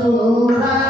Ashura.